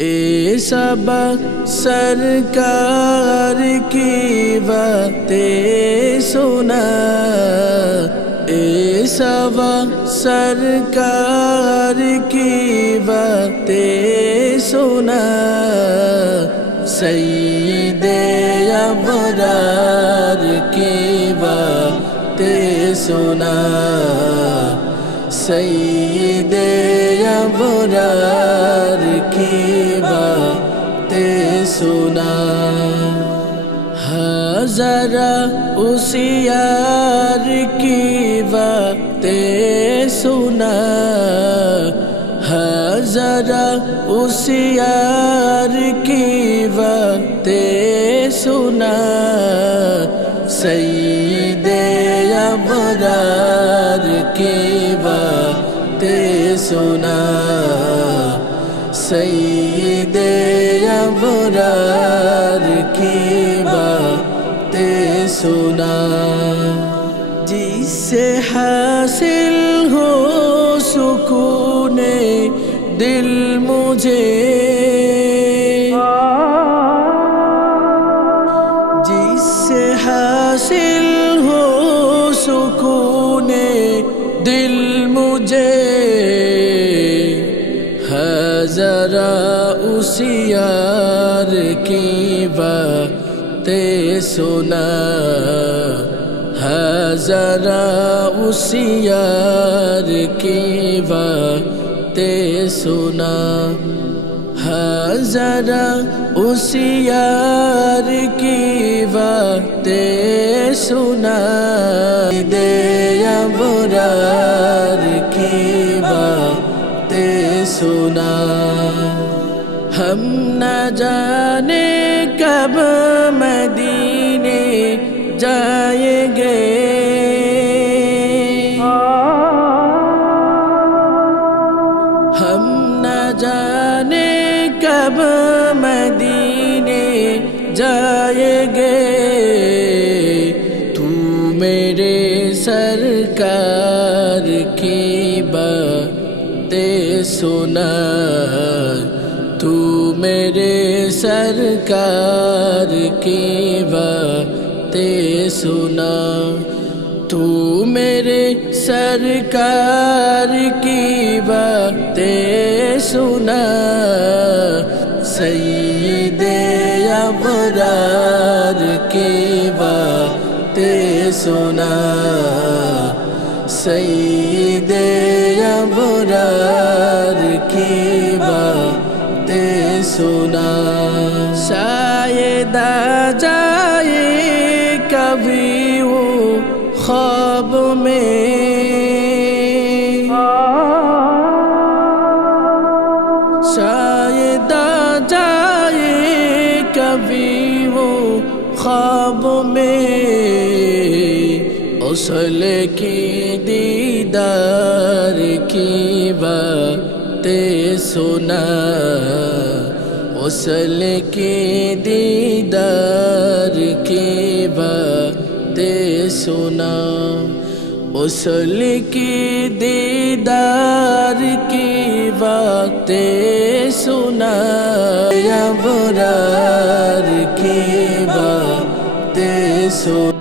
اے سبق سرکار کی باتیں سنا، اے سبق سرکار کی باتیں سنا، سید ابرار کی باتیں سنا، سید ابرار کی باتیں سنا۔ ہاں ذرا اس یار کی باتیں سنا، ہاں ذرا اس یار کی باتیں سنا، سید ابرار کی باتیں سنا، سید ابرار کی باتیں سنا۔ جس سے حاصل ہو سکون دل مجھے، جس سے حاصل ہو سکون دل مجھے، ذرا اس یار کی باتیں سنا، ذرا اس یار کی باتیں سنا، ذرا اس یار کی باتیں سنا، سید ابرار کی باتیں سنا۔ ہم نہ جانے کب مدینے جائیں گے، ہم نہ جانے کب مدینے جائیں گے، تو میرے سرکار کی باتیں سنا، تو میرے سرکار کی باتیں سنا، تو میرے سرکار کی باتیں سنا، سید ابرار کی باتیں سنا، سید ابرار کی باتیں سنا۔ شاید آ جائے کبھی وہ خواب میں، شاید آ جائے کبھی وہ خواب میں، اصل کی دیدار کی باتیں سنا، اصل کی دیدار کی باتیں سنا، اصل کی دیدار کی باتیں سنا، ابرار کی باتیں سنا۔